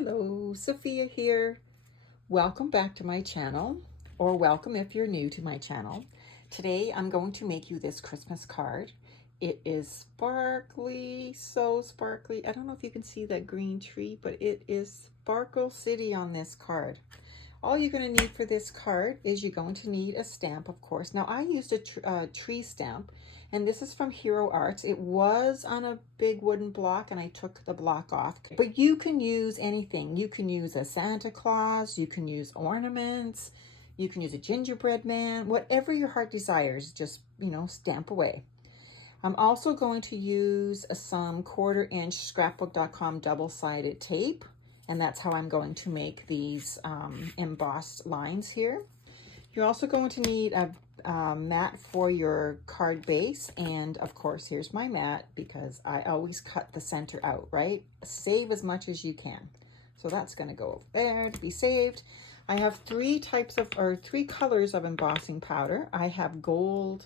Hello, Sophia here. Welcome back to my channel, or welcome if you're new to my channel. Today I'm going to make you this Christmas card. It is sparkly, so sparkly. I don't know if you can see that green tree, but it is Sparkle City on this card. All you're going to need for this card is you're going to need a stamp, of course. Now, I used a tree stamp, and this is from Hero Arts. It was on a big wooden block, and I took the block off. But you can use anything. You can use a Santa Claus. You can use ornaments. You can use a gingerbread man. Whatever your heart desires, just, stamp away. I'm also going to use some 1/4" scrapbook.com double-sided tape. And that's how I'm going to make these embossed lines here. You're also going to need a mat for your card base. And of course, here's my mat because I always cut the center out, right? Save as much as you can. So that's going to go over there to be saved. I have three colors of embossing powder. I have gold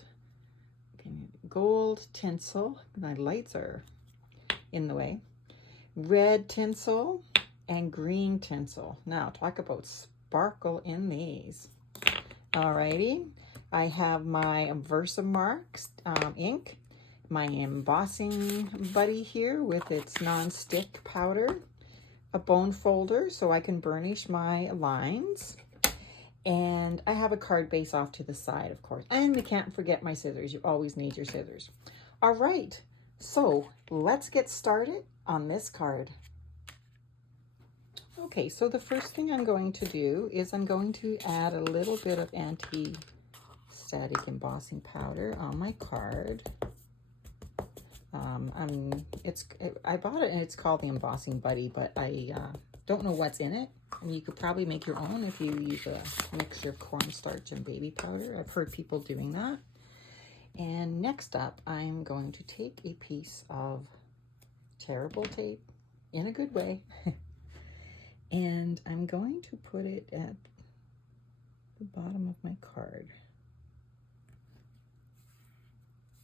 tinsel. My lights are in the way. Red tinsel and green tinsel. Now talk about sparkle in these. Alrighty, I have my Versamark ink, my embossing buddy here with its non-stick powder, a bone folder so I can burnish my lines, and I have a card base off to the side, of course. And we can't forget my scissors. You always need your scissors. All right, so let's get started on this card. Okay, so the first thing I'm going to do is I'm going to add a little bit of anti-static embossing powder on my card. I bought it and it's called the Embossing Buddy, but I don't know what's in it. I mean, you could probably make your own if you use a mixture of cornstarch and baby powder. I've heard people doing that. And next up, I'm going to take a piece of terrible tape, in a good way, and I'm going to put it at the bottom of my card.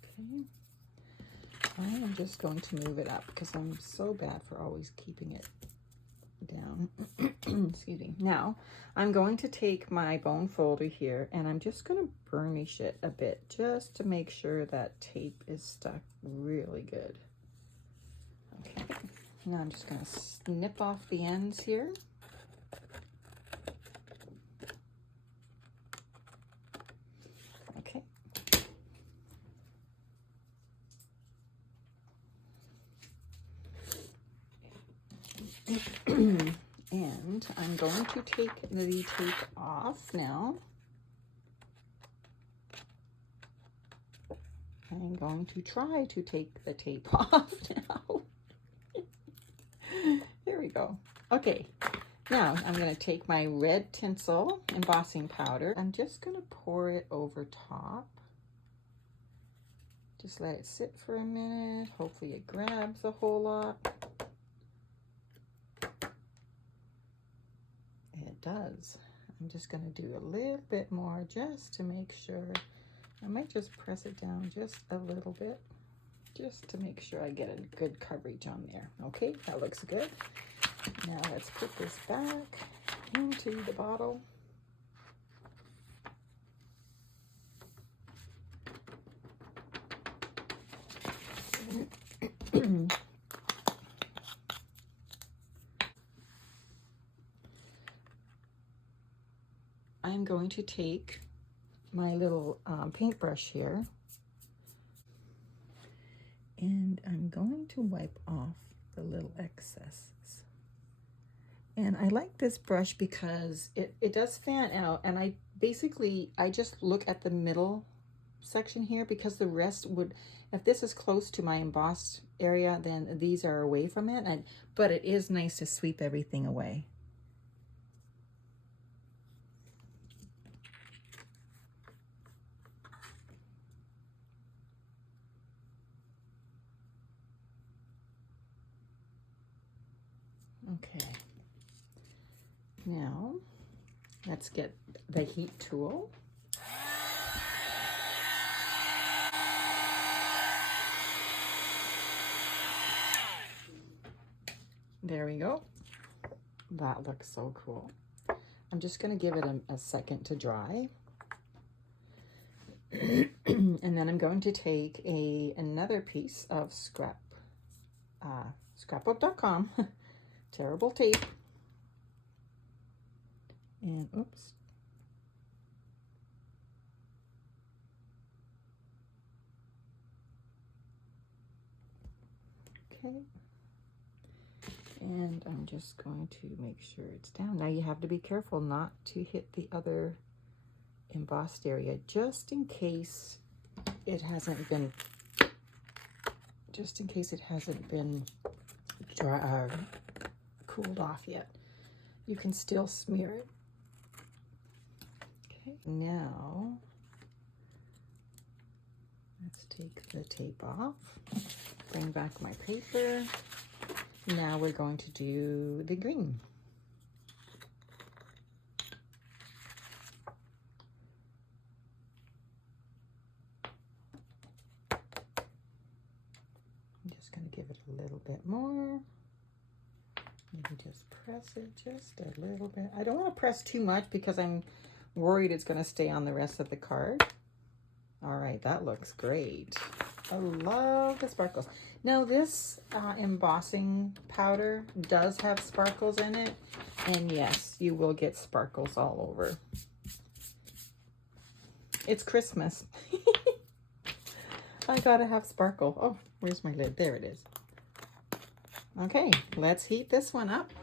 Okay. I am just going to move it up because I'm so bad for always keeping it down. Excuse me. Now, I'm going to take my bone folder here and I'm just going to burnish it a bit just to make sure that tape is stuck really good. Okay. Now I'm just going to snip off the ends here. Okay. And I'm going to take the tape off now. I'm going to try to take the tape off now. Here we go. Okay, now I'm going to take my red tinsel embossing powder. I'm just going to pour it over top. Just let it sit for a minute. Hopefully it grabs a whole lot. It does. I'm just going to do a little bit more just to make sure. I might just press it down just a little bit, just to make sure I get a good coverage on there. Okay, that looks good. Now let's put this back into the bottle. I'm going to take my little paintbrush here and I'm going to wipe off the little excesses. And I like this brush because it does fan out, and I just look at the middle section here because the rest would, if this is close to my embossed area, then these are away from it, but it is nice to sweep everything away. Okay, now let's get the heat tool. There we go. That looks so cool. I'm just going to give it a second to dry. And then I'm going to take another piece of scrapbook.com terrible tape, and oops, okay, and I'm just going to make sure it's down. Now you have to be careful not to hit the other embossed area, just in case it hasn't been dry, cooled off yet. You can still smear it. Okay, now let's take the tape off, bring back my paper. Now we're going to do the green. I'm just going to give it a little bit more. Maybe just press it just a little bit. I don't want to press too much because I'm worried it's going to stay on the rest of the card. All right, that looks great. I love the sparkles. Now this embossing powder does have sparkles in it, and yes, you will get sparkles all over. It's Christmas. I gotta have sparkle. Oh, where's my lid? There it is. Okay, let's heat this one up.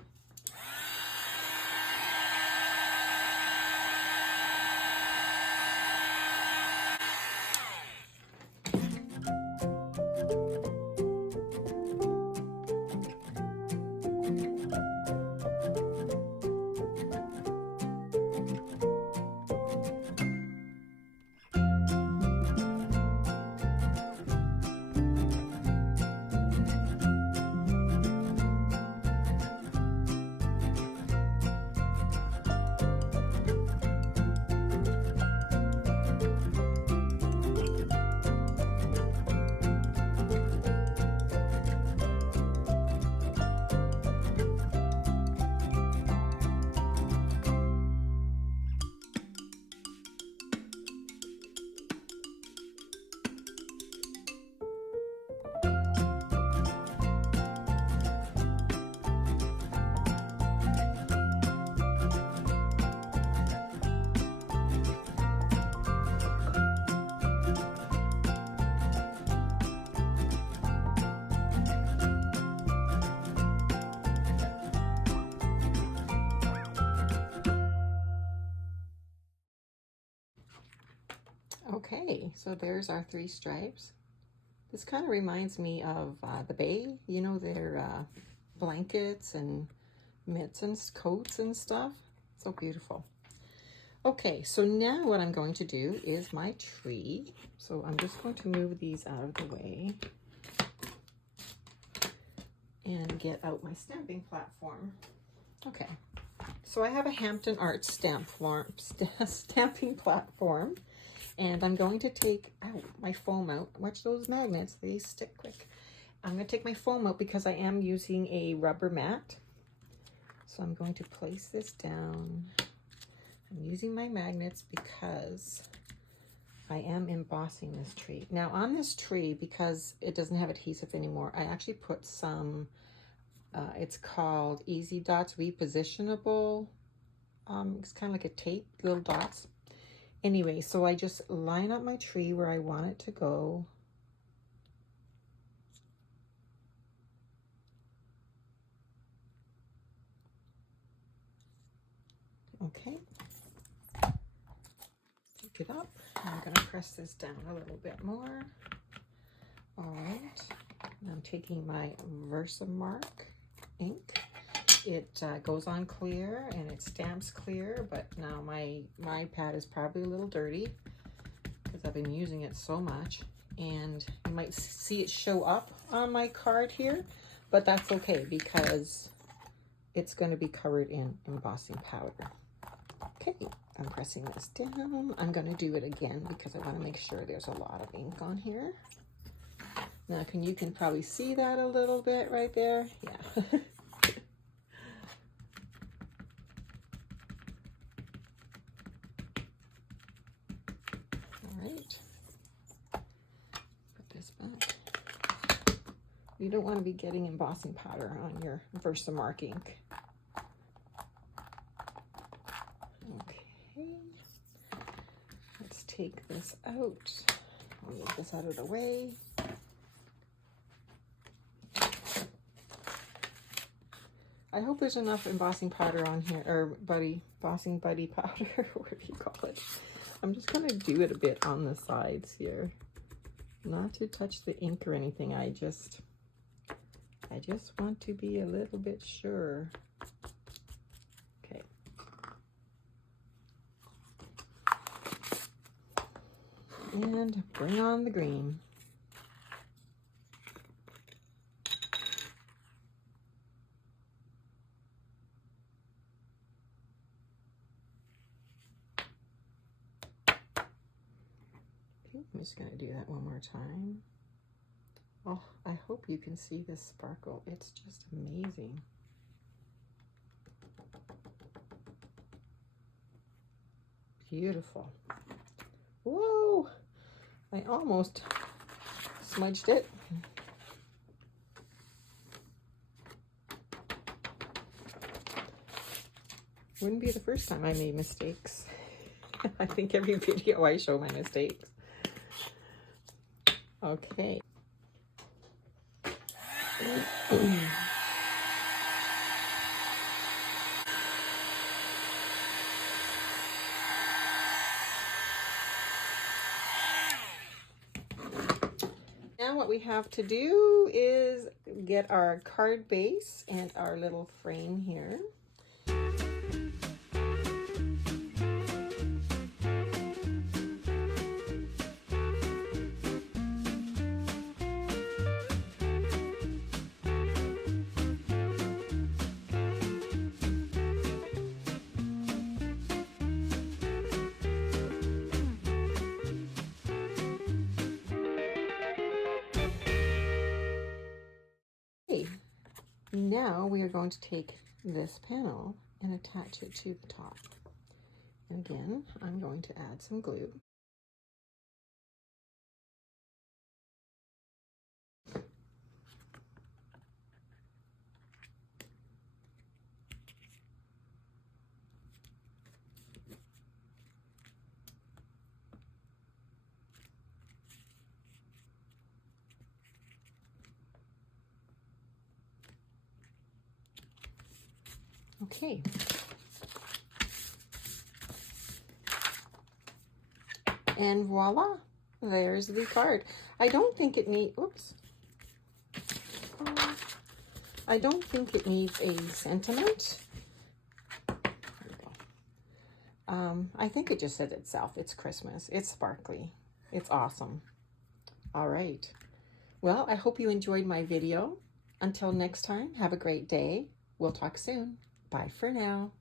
Okay, so there's our 3 stripes. This kind of reminds me of the Bay, you know, their blankets and mitts and coats and stuff. So beautiful. Okay, so now what I'm going to do is my tree. So I'm just going to move these out of the way and get out my stamping platform. Okay, so I have a Hampton Arts stamping platform. And I'm going to take out my foam out. Watch those magnets, they stick quick. I'm going to take my foam out because I am using a rubber mat. So I'm going to place this down. I'm using my magnets because I am embossing this tree. Now on this tree, because it doesn't have adhesive anymore, I actually put some, it's called Easy Dots Repositionable. It's kind of like a tape, little dots. Anyway, so I just line up my tree where I want it to go. Okay. Pick it up. I'm going to press this down a little bit more. All right. And I'm taking my Versamark ink. It goes on clear and it stamps clear, but now my pad is probably a little dirty because I've been using it so much, and you might see it show up on my card here, but that's okay because it's going to be covered in embossing powder. Okay, I'm pressing this down. I'm going to do it again because I want to make sure there's a lot of ink on here. Now you can probably see that a little bit right there. Yeah. You don't want to be getting embossing powder on your Versamark ink. Okay, let's take this out. I'll move this out of the way. I hope there's enough embossing powder on here, or embossing buddy powder, whatever you call it. I'm just gonna do it a bit on the sides here. Not to touch the ink or anything, I just want to be a little bit sure. Okay. And bring on the green. I'm just going to do that one more time. Oh, I hope you can see this sparkle. It's just amazing. Beautiful. Whoa! I almost smudged it. Wouldn't be the first time I made mistakes. I think every video I show my mistakes. Okay. Now what we have to do is get our card base and our little frame here. Now we are going to take this panel and attach it to the top. And again, I'm going to add some glue. Okay. And voila, there's the card. I don't think it needs, oops. I don't think it needs a sentiment. There we go. I think it just says itself. It's Christmas. It's sparkly. It's awesome. All right. Well, I hope you enjoyed my video. Until next time, have a great day. We'll talk soon. Bye for now.